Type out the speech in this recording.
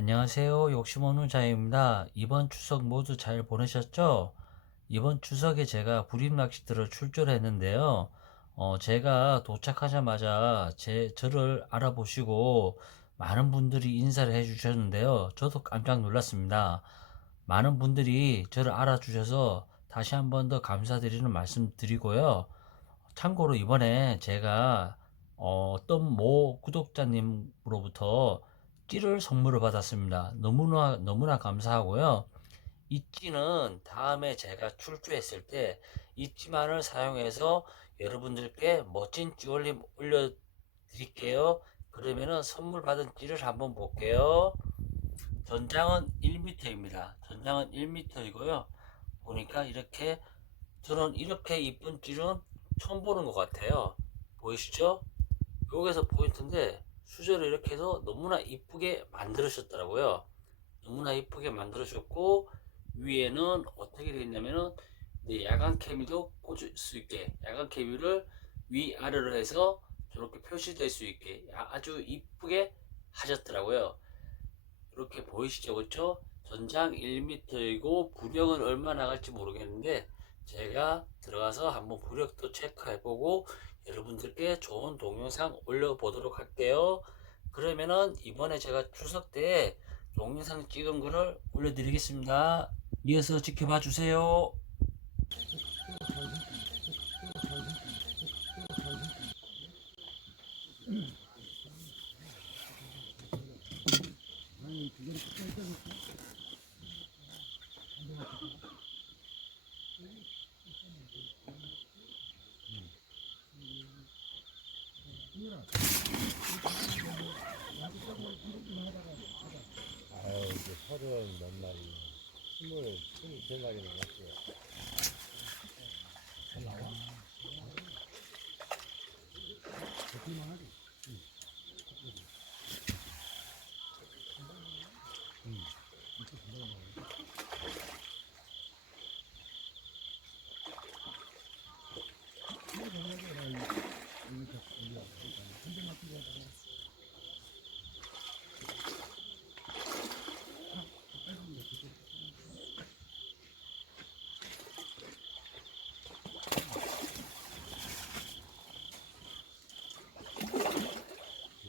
안녕하세요. 욕심 없는 자유입니다. 이번 추석 모두 잘 보내셨죠? 이번 추석에 제가 불입 낚시터를 출조했는데요. 어, 제가 도착하자마자 제, 저를 알아보시고 많은 분들이 인사를 해주셨는데요. 저도 깜짝 놀랐습니다. 많은 분들이 저를 알아주셔서 다시 한 번 더 감사드리는 말씀 드리고요. 참고로 이번에 제가 어, 어떤 모 구독자님으로부터 찌를 선물을 받았습니다. 너무나 너무나 감사하고요. 이 찌는 다음에 제가 출조했을 때이 찌만을 사용해서 여러분들께 멋진 찌올림 올려 드릴게요. 그러면은 선물 받은 찌를 한번 볼게요. 전장은 1m입니다. 전장은 1m이고요. 보니까 이렇게 저는 이렇게 이쁜 찌는 처음 보는 것 같아요. 보이시죠? 여기서 포인트인데 수저를 이렇게 해서 너무나 이쁘게 만들으셨더라고요. 너무나 이쁘게 만들으셨고 위에는 어떻게 되어 있냐면은 네, 야간 케미도 꽂을 수 있게 야간 케미를 위아래로 해서 저렇게 표시될 수 있게 아주 이쁘게 하셨더라고요. 이렇게 보이시죠, 그렇죠? 전장 1m이고 부력은 얼마 나갈지 모르겠는데 제가 들어가서 한번 부력도 체크해보고 여러분들께 좋은 동영상 올려보도록 할게요. 그러면은 이번에 제가 추석 때 동영상 찍은 거를 올려드리겠습니다. 이어서 지켜봐 주세요. 아유, 이제 서른 몇 마리, 스물, 스물 세 마리 남았어요.